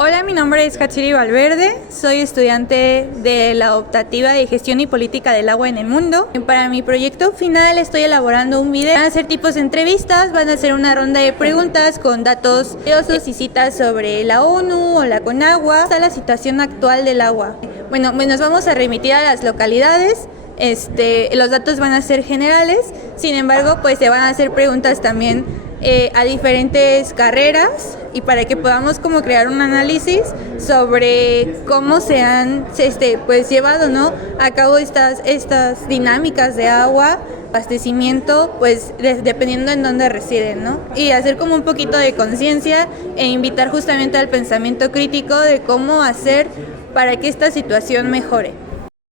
Hola, mi nombre es Hatsiri Valverde, soy estudiante de la optativa de Gestión y Política del Agua en el Mundo. Para mi proyecto final estoy elaborando un video. Van a ser tipos de entrevistas, van a ser una ronda de preguntas con datos curiosos y citas sobre la ONU o la CONAGUA, hasta la situación actual del agua. Bueno, nos vamos a remitir a las localidades. Los datos van a ser generales, sin embargo, pues se van a hacer preguntas también a diferentes carreras y para que podamos como crear un análisis sobre cómo se han pues llevado, ¿no?, a cabo estas dinámicas de agua, abastecimiento, pues dependiendo en dónde residen, ¿no? Y hacer como un poquito de conciencia e invitar justamente al pensamiento crítico de cómo hacer para que esta situación mejore.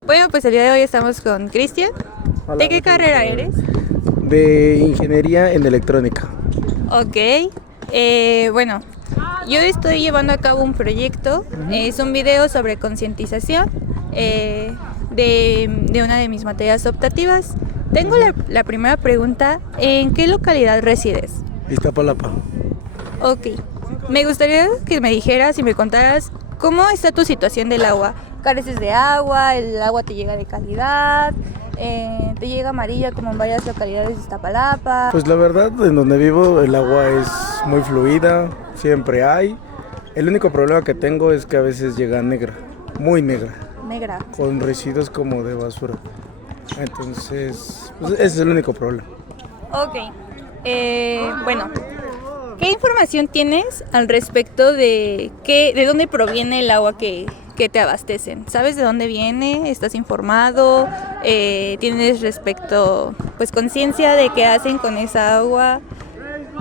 Bueno, pues el día de hoy estamos con Cristian. ¿De qué carrera eres? De ingeniería en electrónica. Ok, bueno, yo estoy llevando a cabo un proyecto, es un video sobre concientización de una de mis materias optativas. Tengo la primera pregunta, ¿en qué localidad resides? Iztapalapa. Ok, me gustaría que me dijeras y me contaras cómo está tu situación del agua. ¿Careces de agua? ¿El agua te llega de calidad? ¿Te llega amarilla como en varias localidades de Iztapalapa? Pues la verdad, en donde vivo el agua es muy fluida, siempre hay. El único problema que tengo es que a veces llega negra, muy negra. Negra. Con residuos como de basura. Entonces, pues ese es el único problema. Ok, bueno, ¿qué información tienes al respecto de dónde proviene el agua que te abastecen? ¿Sabes de dónde viene? ¿Estás informado? ¿Tienes pues conciencia de qué hacen con esa agua?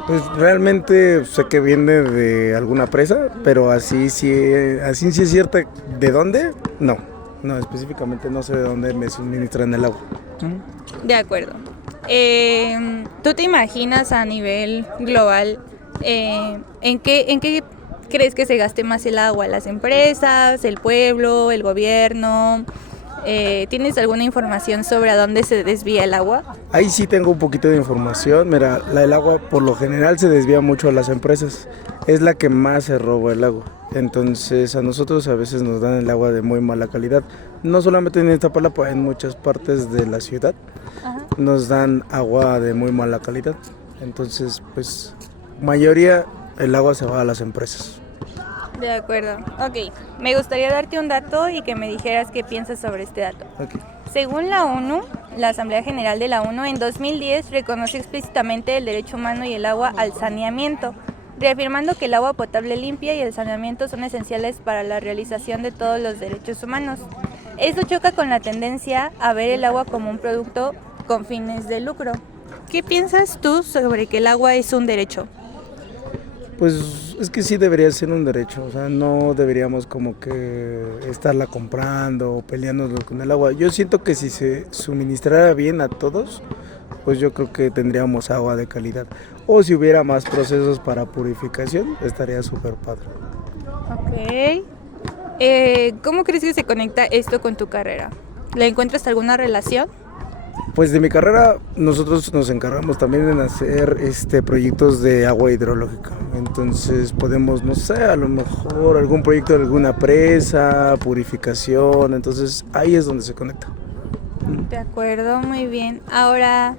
Pues realmente sé que viene de alguna presa, pero así sí es cierta. ¿De dónde? No, específicamente no sé de dónde me suministran el agua. De acuerdo. ¿Tú te imaginas a nivel global en qué crees que se gaste más el agua? ¿Las empresas, el pueblo, el gobierno? ¿Tienes alguna información sobre a dónde se desvía el agua? Ahí sí tengo un poquito de información. Mira, el agua por lo general se desvía mucho a las empresas. Es la que más se roba el agua. Entonces a nosotros a veces nos dan el agua de muy mala calidad. No solamente en Iztapalapa, en muchas partes de la ciudad. Ajá. Nos dan agua de muy mala calidad. Entonces, pues, mayoría el agua se va a las empresas. De acuerdo. Ok, me gustaría darte un dato y que me dijeras qué piensas sobre este dato. Okay. Según la ONU, la Asamblea General de la ONU en 2010 reconoció explícitamente el derecho humano y el agua al saneamiento, reafirmando que el agua potable limpia y el saneamiento son esenciales para la realización de todos los derechos humanos. Esto choca con la tendencia a ver el agua como un producto con fines de lucro. ¿Qué piensas tú sobre que el agua es un derecho? Pues es que sí debería ser un derecho, o sea, no deberíamos como que estarla comprando o peleándonos con el agua. Yo siento que si se suministrara bien a todos, pues yo creo que tendríamos agua de calidad. O si hubiera más procesos para purificación, estaría súper padre. Ok. ¿Cómo crees que se conecta esto con tu carrera? ¿Le encuentras alguna relación? Pues de mi carrera nosotros nos encargamos también en hacer proyectos de agua hidrológica. Entonces podemos, no sé, a lo mejor algún proyecto de alguna presa, purificación. Entonces ahí es donde se conecta. De acuerdo, muy bien. Ahora,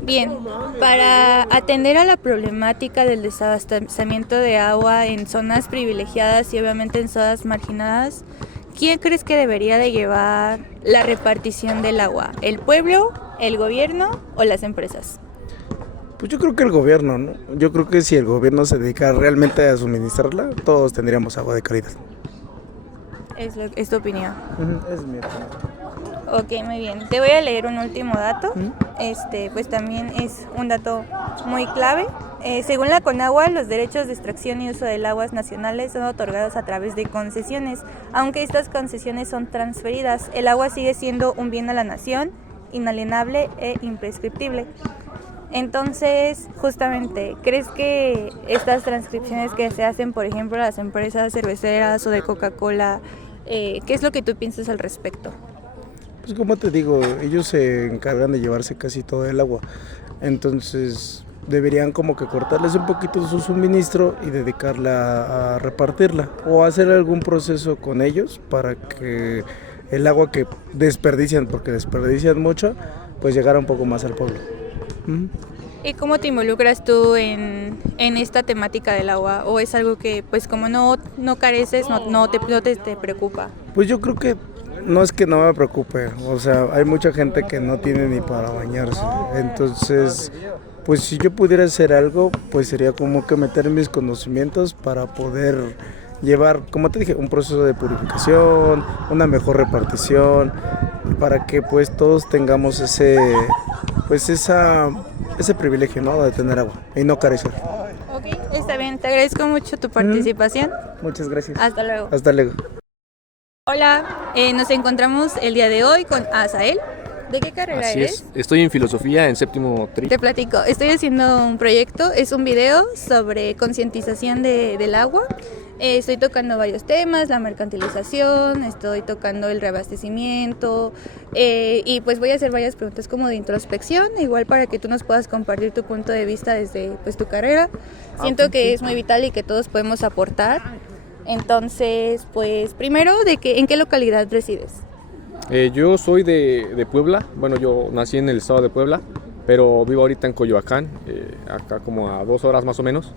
bien, para atender a la problemática del desabastecimiento de agua en zonas privilegiadas y obviamente en zonas marginadas, ¿quién crees que debería de llevar la repartición del agua? ¿El pueblo, el gobierno o las empresas? Pues yo creo que el gobierno, ¿no? Yo creo que si el gobierno se dedicara realmente a suministrarla, todos tendríamos agua de calidad. Es tu opinión. Es mi opinión. Ok, muy bien. Te voy a leer un último dato. Pues también es un dato muy clave. Según la CONAGUA, los derechos de extracción y uso del agua nacionales son otorgados a través de concesiones. Aunque estas concesiones son transferidas, el agua sigue siendo un bien a la nación, inalienable e imprescriptible. Entonces, justamente, ¿crees que estas transcripciones que se hacen, por ejemplo, a las empresas cerveceras o de Coca-Cola, qué es lo que tú piensas al respecto? Pues como te digo, ellos se encargan de llevarse casi todo el agua. Entonces, deberían como que cortarles un poquito su suministro y dedicarla a repartirla o hacer algún proceso con ellos para que el agua que desperdician, porque desperdician mucho, pues llegara un poco más al pueblo. ¿Y cómo te involucras tú en esta temática del agua? ¿O es algo que, pues como no careces, no te preocupa? Pues yo creo que no es que no me preocupe, o sea, hay mucha gente que no tiene ni para bañarse, entonces, pues si yo pudiera hacer algo, pues sería como que meter mis conocimientos para poder llevar, como te dije, un proceso de purificación, una mejor repartición, para que pues todos tengamos ese privilegio, ¿no?, de tener agua y no carecer. Ok, está bien, te agradezco mucho tu participación. Muchas gracias. Hasta luego. Hasta luego. Hola, nos encontramos el día de hoy con Asael. ¿De qué carrera Así eres? Es. Estoy en filosofía en séptimo tri. Te platico, estoy haciendo un proyecto, es un video sobre concientización del agua. Estoy tocando varios temas, la mercantilización, estoy tocando el reabastecimiento y pues voy a hacer varias preguntas como de introspección, igual para que tú nos puedas compartir tu punto de vista desde pues tu carrera. Siento que es muy vital y que todos podemos aportar. Entonces, pues primero, ¿en qué localidad resides? Yo soy de Puebla. Bueno, yo nací en el estado de Puebla, pero vivo ahorita en Coyoacán, acá como a 2 horas más o menos.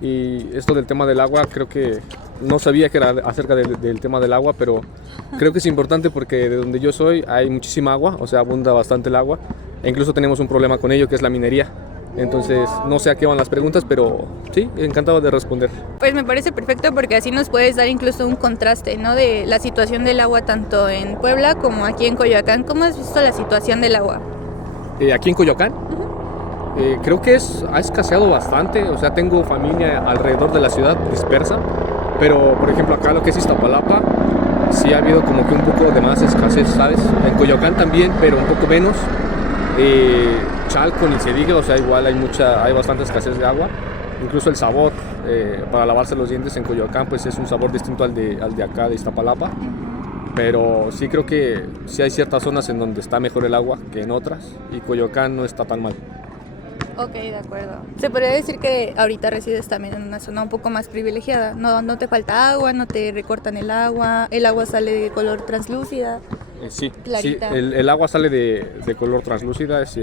Y esto del tema del agua, creo que no sabía que era acerca del tema del agua, pero creo que es importante porque de donde yo soy hay muchísima agua, o sea, abunda bastante el agua. E incluso tenemos un problema con ello, que es la minería. Entonces, no sé a qué van las preguntas, pero sí, encantado de responder. Pues me parece perfecto porque así nos puedes dar incluso un contraste, ¿no?, de la situación del agua tanto en Puebla como aquí en Coyoacán. ¿Cómo has visto la situación del agua? Aquí en Coyoacán, creo que ha escaseado bastante. O sea, tengo familia alrededor de la ciudad dispersa, pero por ejemplo acá lo que es Iztapalapa, sí ha habido como que un poco de más escasez, ¿sabes? En Coyoacán también, pero un poco menos. Chalco ni se diga, o sea, igual hay bastante escasez de agua. Incluso el sabor para lavarse los dientes en Coyoacán pues es un sabor distinto al de acá de Iztapalapa. Pero sí creo que sí hay ciertas zonas en donde está mejor el agua que en otras, y Coyoacán no está tan mal. Ok, de acuerdo. Se podría decir que ahorita resides también en una zona un poco más privilegiada. No te falta agua, no te recortan el agua sale de color translúcida. Sí, clarita. Sí, el agua sale de color translúcida, es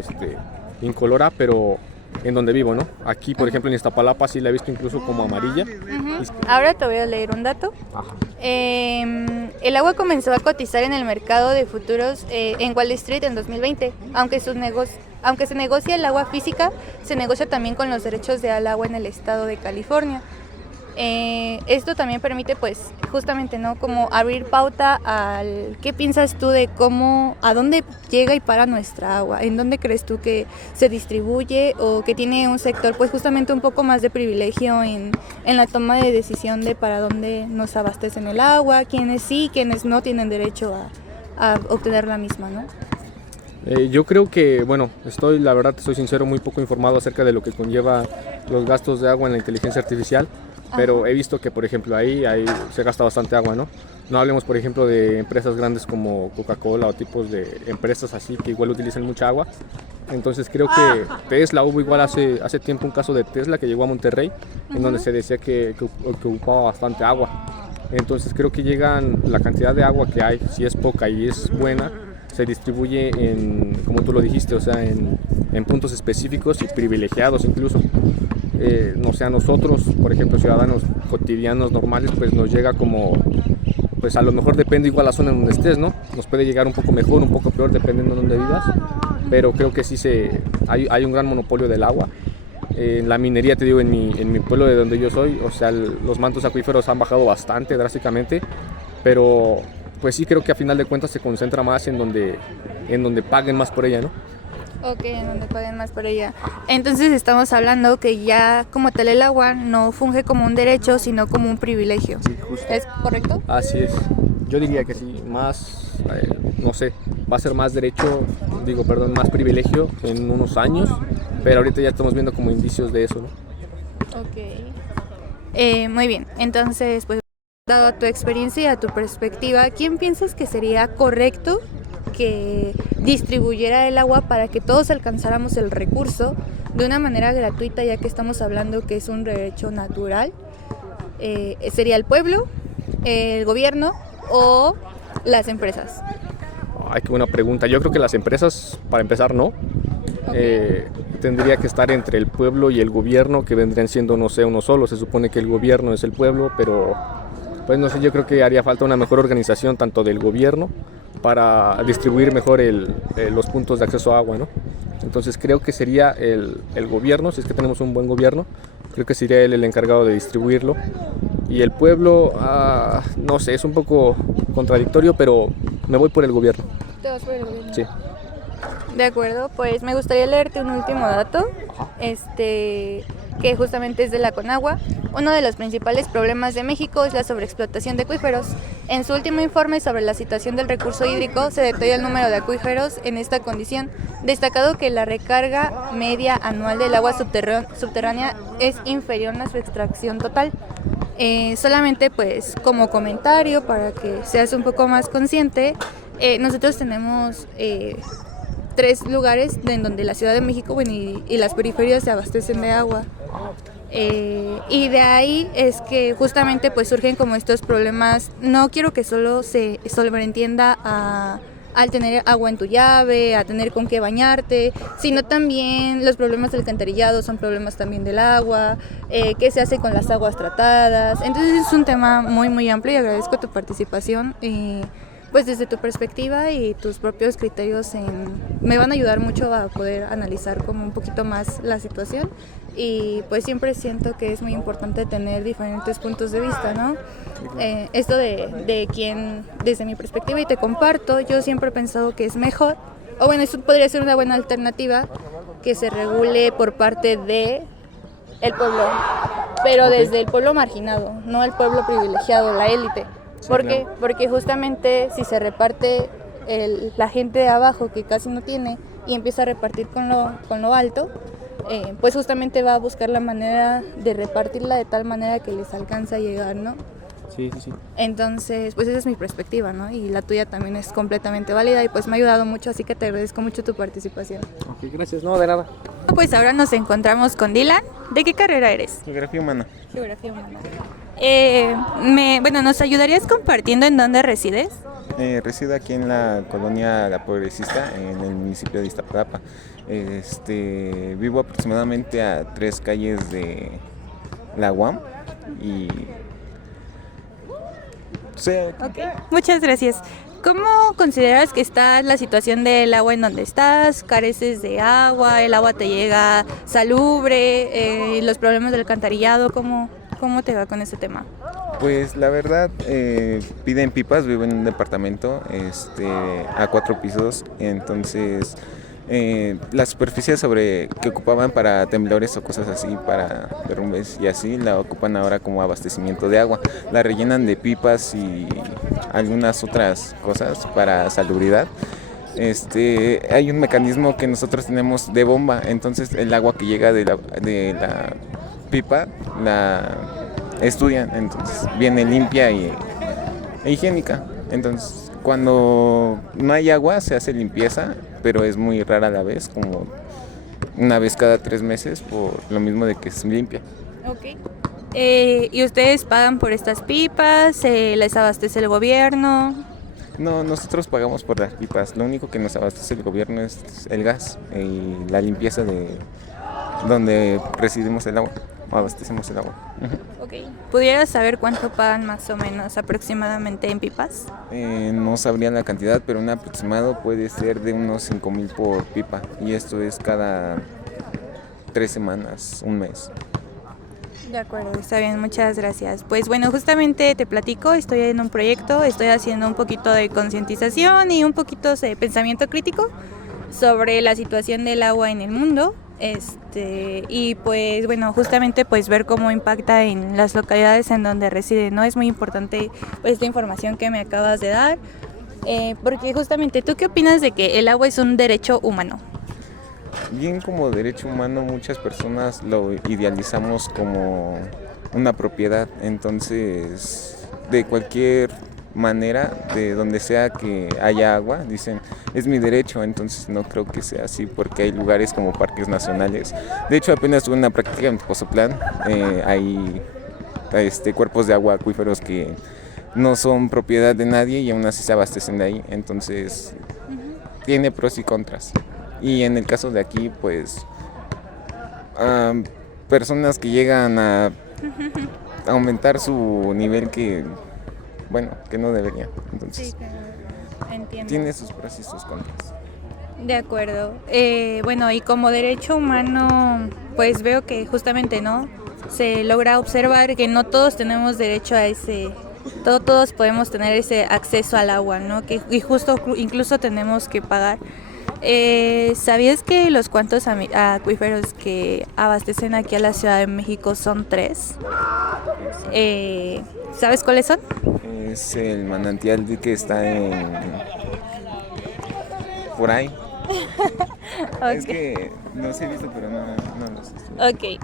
incolora, pero en donde vivo, ¿no? Aquí, por ejemplo, en Iztapalapa sí la he visto incluso como amarilla. Ahora te voy a leer un dato. Ajá. El agua comenzó a cotizar en el mercado de futuros en Wall Street en 2020. Aunque se negocia el agua física, se negocia también con los derechos al agua en el estado de California. Esto también permite pues justamente, ¿no?, como abrir pauta al qué piensas tú de a dónde llega y para nuestra agua, en dónde crees tú que se distribuye o que tiene un sector pues justamente un poco más de privilegio en la toma de decisión de para dónde nos abastecen el agua, quienes sí, quienes no tienen derecho a obtener la misma, ¿no? Yo creo que, bueno, la verdad, soy sincero, muy poco informado acerca de lo que conlleva los gastos de agua en la inteligencia artificial. Pero he visto que, por ejemplo, ahí se gasta bastante agua, ¿no? No hablemos, por ejemplo, de empresas grandes como Coca-Cola o tipos de empresas así que igual utilizan mucha agua. Entonces creo que Tesla, hubo igual hace tiempo un caso de Tesla que llegó a Monterrey, en donde se decía que ocupaba bastante agua. Entonces creo que la cantidad de agua que hay, si es poca y es buena, se distribuye como tú lo dijiste, o sea, en puntos específicos y privilegiados incluso. No sé, a nosotros, por ejemplo, ciudadanos cotidianos normales, pues nos llega como, pues a lo mejor depende igual la zona en donde estés, ¿no? Nos puede llegar un poco mejor, un poco peor, dependiendo de dónde vivas, pero creo que sí hay un gran monopolio del agua. La minería, te digo, en mi pueblo de donde yo soy, o sea, los mantos acuíferos han bajado bastante drásticamente, pero pues sí creo que a final de cuentas se concentra más en donde paguen más por ella, ¿no? Ok, en donde paguen más por ella. Entonces estamos hablando que ya como tal el agua no funge como un derecho, sino como un privilegio. Sí, justo. ¿Es correcto? Así es. Yo diría que sí, más, no sé, va a ser más más privilegio en unos años, pero ahorita ya estamos viendo como indicios de eso, ¿no? Ok. Muy bien, entonces, pues, dado tu experiencia y a tu perspectiva, ¿quién piensas que sería correcto que distribuyera el agua para que todos alcanzáramos el recurso de una manera gratuita, ya que estamos hablando que es un derecho natural, sería el pueblo, el gobierno o las empresas. Ay, qué buena pregunta. Yo creo que las empresas, para empezar, no. Tendría que estar entre el pueblo y el gobierno, que vendrían siendo, no sé, uno solo. Se supone que el gobierno es el pueblo, pero pues no sé, yo creo que haría falta una mejor organización tanto del gobierno para distribuir mejor los puntos de acceso a agua, ¿no? Entonces creo que sería el gobierno, si es que tenemos un buen gobierno, creo que sería él el encargado de distribuirlo. Y el pueblo, no sé, es un poco contradictorio, pero me voy por el gobierno. ¿Te vas por el gobierno? Sí. De acuerdo, pues me gustaría leerte un último dato, que justamente es de la Conagua. Uno de los principales problemas de México es la sobreexplotación de acuíferos. En su último informe sobre la situación del recurso hídrico se detalla el número de acuíferos en esta condición, destacado que la recarga media anual del agua subterránea es inferior a su extracción total. Solamente pues como comentario para que seas un poco más consciente, nosotros tenemos 3 lugares en donde la Ciudad de México y las periferias se abastecen de agua. Y de ahí es que justamente pues surgen como estos problemas. No quiero que solo se sobreentienda al tener agua en tu llave, a tener con qué bañarte, sino también los problemas del alcantarillado son problemas también del agua, qué se hace con las aguas tratadas. Entonces es un tema muy muy amplio y agradezco tu participación. Pues desde tu perspectiva y tus propios criterios me van a ayudar mucho a poder analizar como un poquito más la situación, y pues siempre siento que es muy importante tener diferentes puntos de vista, ¿no? Esto de quien, desde mi perspectiva, y te comparto, yo siempre he pensado que es mejor, o bueno, eso podría ser una buena alternativa, que se regule por parte de el pueblo, pero desde el pueblo marginado, no el pueblo privilegiado, la élite. ¿Por qué? Porque justamente si se reparte la gente de abajo que casi no tiene y empieza a repartir con lo alto, pues justamente va a buscar la manera de repartirla de tal manera que les alcance a llegar, ¿no? Sí. Entonces, pues esa es mi perspectiva, ¿no? Y la tuya también es completamente válida y pues me ha ayudado mucho, así que te agradezco mucho tu participación. Ok, gracias. No, de nada. Pues ahora nos encontramos con Dylan. ¿De qué carrera eres? Geografía humana. Geografía humana. ¿Nos ayudarías compartiendo en dónde resides? Resido aquí en la colonia La Progresista, en el municipio de Iztapalapa. Vivo aproximadamente a 3 calles de la UAM y... Okay. Muchas gracias. ¿Cómo consideras que está la situación del agua en donde estás? ¿Careces de agua? ¿El agua te llega salubre? ¿Los problemas del alcantarillado? ¿Cómo te va con ese tema? Pues la verdad, piden pipas. Vivo en un departamento a 4 pisos, entonces la superficie que ocupaban para temblores o cosas así, para derrumbes y así, la ocupan ahora como abastecimiento de agua. La rellenan de pipas y algunas otras cosas para salubridad. Hay un mecanismo que nosotros tenemos de bomba, entonces el agua que llega de la pipa la estudian, entonces viene limpia e higiénica. Entonces cuando no hay agua se hace limpieza, pero es muy rara a la vez, como una vez cada 3 meses, por lo mismo de que es limpia. Okay. ¿Y ustedes pagan por estas pipas? ¿Les abastece el gobierno? No, nosotros pagamos por las pipas. Lo único que nos abastece el gobierno es el gas y la limpieza de donde recibimos el agua o abastecemos el agua. Okay. ¿Pudieras saber cuánto pagan más o menos aproximadamente en pipas? No sabría la cantidad, pero un aproximado puede ser de unos 5,000 por pipa, y esto es cada 3 semanas, un mes. De acuerdo, está bien, muchas gracias. Pues bueno, justamente te platico, estoy en un proyecto, estoy haciendo un poquito de concientización y un poquito de pensamiento crítico sobre la situación del agua en el mundo. Y pues bueno, justamente pues ver cómo impacta en las localidades en donde reside, ¿no? Es muy importante pues esta información que me acabas de dar, porque justamente, ¿tú qué opinas de que el agua es un derecho humano? Bien, como derecho humano muchas personas lo idealizamos como una propiedad, entonces de cualquier manera, de donde sea que haya agua, dicen, es mi derecho. Entonces no creo que sea así, porque hay lugares como parques nacionales. De hecho, apenas tuve una práctica en Pozotlán, hay cuerpos de agua acuíferos que no son propiedad de nadie y aún así se abastecen de ahí. Entonces tiene pros y contras. Y en el caso de aquí, pues personas que llegan a aumentar su nivel que no deberían. Entonces, Sí, entiendo. tiene sus pros y sus contras. De acuerdo. Bueno, y como derecho humano, pues veo que justamente, ¿no? Se logra observar que no todos tenemos derecho a todos podemos tener ese acceso al agua, ¿no? Y justo incluso tenemos que pagar. ¿Sabías que los cuantos acuíferos que abastecen aquí a la Ciudad de México son 3? ¿Sabes cuáles son? Es el manantial que está por ahí. Okay. Es que los he visto, pero no los he visto. Ok.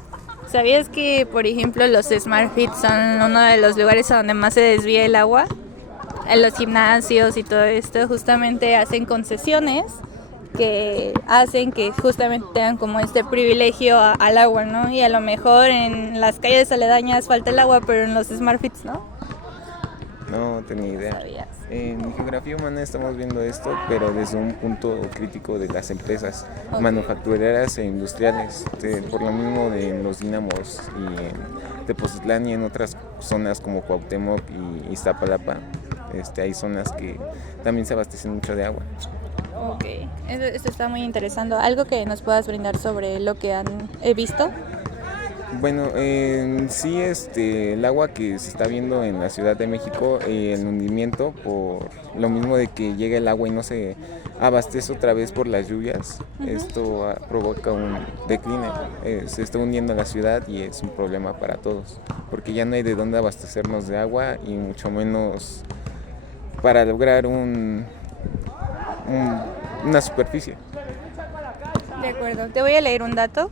¿Sabías que, por ejemplo, los Smart Fit son uno de los lugares a donde más se desvía el agua? En los gimnasios y todo esto justamente hacen concesiones que hacen que justamente tengan como este privilegio al agua, ¿no? Y a lo mejor en las calles aledañas falta el agua, pero en los Smart Fits, ¿no? No tenía idea. ¿Sabías? En geografía humana estamos viendo esto, pero desde un punto crítico de las empresas manufactureras e industriales, por lo mismo de los dínamos y en Tepoztlán y en otras zonas como Cuauhtémoc y Iztapalapa, hay zonas que también se abastecen mucho de agua. Ok, esto está muy interesante. ¿Algo que nos puedas brindar sobre lo que han visto? Bueno, sí, el agua que se está viendo en la Ciudad de México, el hundimiento, por lo mismo de que llega el agua y no se abastece otra vez por las lluvias, esto provoca un decline, se está hundiendo la ciudad y es un problema para todos, porque ya no hay de dónde abastecernos de agua y mucho menos para lograr una superficie. De acuerdo, te voy a leer un dato.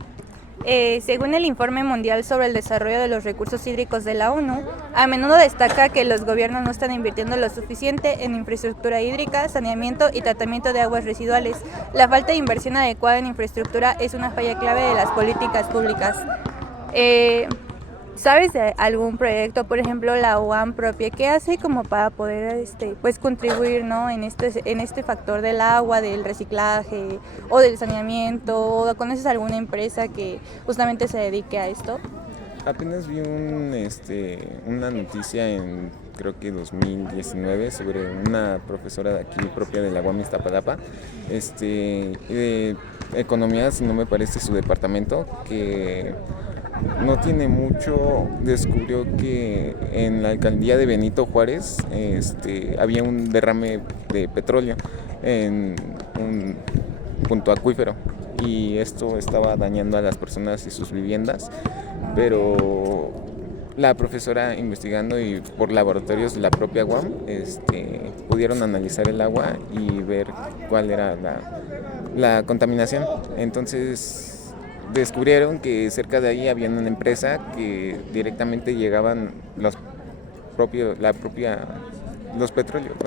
Según el Informe Mundial sobre el Desarrollo de los Recursos Hídricos de la ONU, a menudo destaca que los gobiernos no están invirtiendo lo suficiente en infraestructura hídrica, saneamiento y tratamiento de aguas residuales. La falta de inversión adecuada en infraestructura es una falla clave de las políticas públicas. ¿Sabes de algún proyecto, por ejemplo la UAM propia, que hace como para poder pues contribuir, ¿no? en este factor del agua, del reciclaje o del saneamiento? ¿O conoces alguna empresa que justamente se dedique a esto? Apenas vi una noticia en creo que 2019 sobre una profesora de aquí propia de la UAM Iztapalapa, de economía, si no me parece su departamento, que no tiene mucho, descubrió que en la alcaldía de Benito Juárez había un derrame de petróleo en un punto acuífero y esto estaba dañando a las personas y sus viviendas, pero la profesora, investigando y por laboratorios de la propia UAM, pudieron analizar el agua y ver cuál era la contaminación. Entonces descubrieron que cerca de ahí había una empresa que directamente llegaban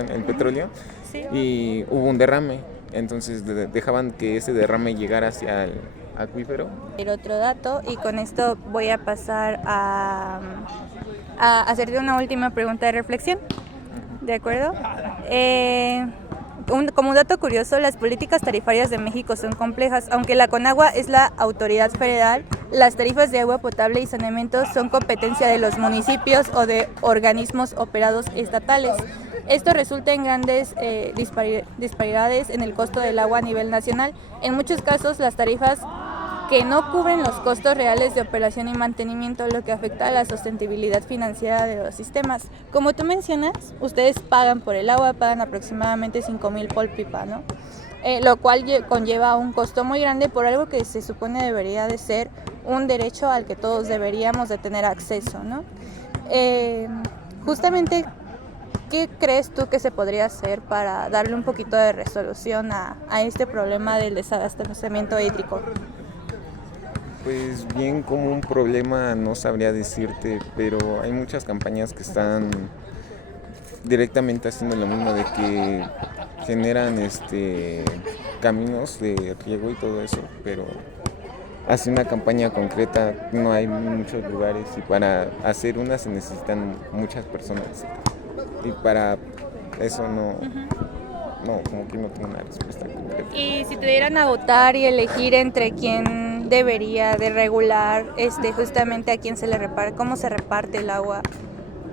el petróleo, sí, y hubo un derrame. Entonces dejaban que ese derrame llegara hacia el acuífero. Otro dato, y con esto voy a pasar a hacerte una última pregunta de reflexión. ¿De acuerdo? Como un dato curioso, las políticas tarifarias de México son complejas. Aunque la Conagua es la autoridad federal, las tarifas de agua potable y saneamiento son competencia de los municipios o de organismos operados estatales. Esto resulta en grandes disparidades en el costo del agua a nivel nacional. En muchos casos, las tarifas que no cubren los costos reales de operación y mantenimiento, lo que afecta a la sostenibilidad financiera de los sistemas. Como tú mencionas, ustedes pagan por el agua, pagan aproximadamente 5,000 por pipa, ¿no? Lo cual conlleva un costo muy grande por algo que se supone debería de ser un derecho al que todos deberíamos de tener acceso, ¿no? Justamente, ¿qué crees tú que se podría hacer para darle un poquito de resolución a este problema del desabastecimiento hídrico? Pues bien, como un problema no sabría decirte, pero hay muchas campañas que están directamente haciendo lo mismo de que generan caminos de riego y todo eso, pero así una campaña concreta no hay muchos lugares y para hacer una se necesitan muchas personas y para eso no, como que no tengo una respuesta concreta. Y si te dieran a votar y elegir entre quién debería de regular justamente a quién se le reparte, cómo se reparte el agua,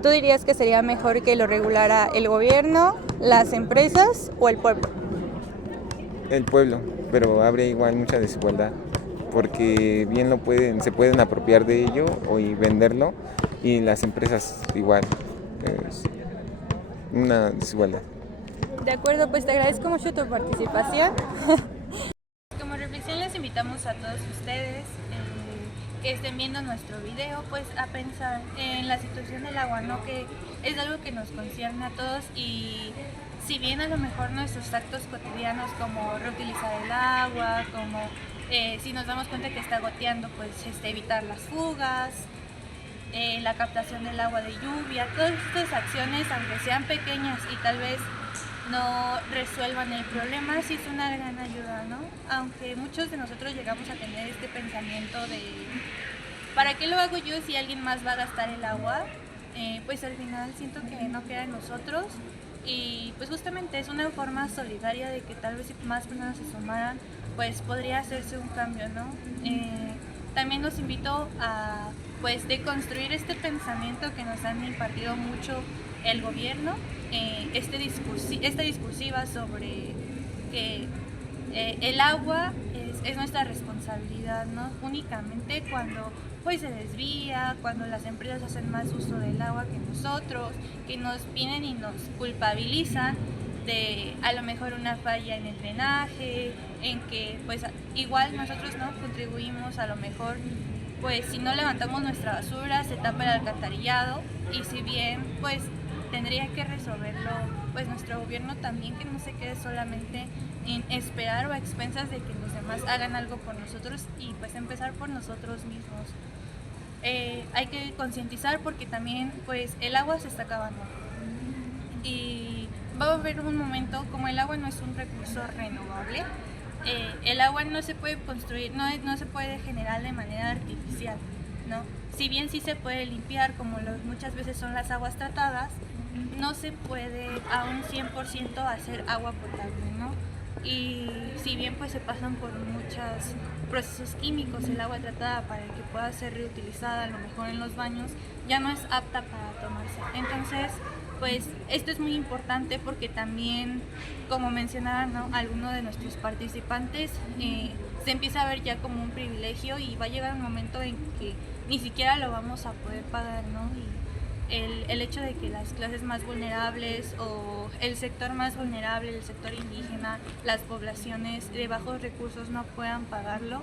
¿tú dirías que sería mejor que lo regulara el gobierno, las empresas o el pueblo? El pueblo, pero habría igual mucha desigualdad, porque bien se pueden apropiar de ello y venderlo, y las empresas igual, es una desigualdad. De acuerdo, pues te agradezco mucho tu participación. Como reflexión les invitamos a todos ustedes que estén viendo nuestro video, pues a pensar en la situación del agua, ¿no? Que es algo que nos concierne a todos, y si bien a lo mejor nuestros actos cotidianos como reutilizar el agua, como si nos damos cuenta que está goteando, pues evitar las fugas, la captación del agua de lluvia, todas estas acciones, aunque sean pequeñas y tal vez no resuelvan el problema, sí es una gran ayuda, ¿no? Aunque muchos de nosotros llegamos a tener este pensamiento de ¿para qué lo hago yo si alguien más va a gastar el agua? Pues al final siento que no queda en nosotros, y pues justamente es una forma solidaria de que tal vez si más personas se sumaran, pues podría hacerse un cambio, ¿no? También los invito a pues deconstruir este pensamiento que nos han impartido mucho el gobierno, esta discursiva sobre que el agua es nuestra responsabilidad, ¿no? Únicamente cuando pues se desvía, cuando las empresas hacen más uso del agua que nosotros, que nos vienen y nos culpabilizan de a lo mejor una falla en el drenaje, en que pues igual nosotros no contribuimos, a lo mejor pues si no levantamos nuestra basura se tapa el alcantarillado, y si bien pues tendría que resolverlo pues nuestro gobierno también, que no se quede solamente en esperar o a expensas de que los demás hagan algo por nosotros, y pues empezar por nosotros mismos. Hay que concientizar porque también pues el agua se está acabando, y va a haber un momento, como el agua no es un recurso renovable, el agua no se puede construir, no se puede generar de manera artificial, ¿no? Si bien sí se puede limpiar, como muchas veces son las aguas tratadas, no se puede a un 100% hacer agua potable, ¿no? Y si bien pues se pasan por muchos procesos químicos, el agua tratada para que pueda ser reutilizada, a lo mejor en los baños, ya no es apta para tomarse. Entonces, pues esto es muy importante porque también, como mencionaban, ¿no?, algunos de nuestros participantes, se empieza a ver ya como un privilegio, y va a llegar un momento en que ni siquiera lo vamos a poder pagar, ¿no? Y el hecho de que las clases más vulnerables o el sector más vulnerable, el sector indígena, las poblaciones de bajos recursos no puedan pagarlo,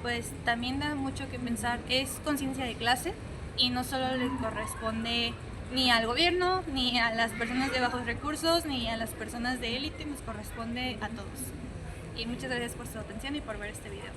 pues también da mucho que pensar. Es conciencia de clase, y no solo le corresponde ni al gobierno, ni a las personas de bajos recursos, ni a las personas de élite, nos corresponde a todos. Y muchas gracias por su atención y por ver este video.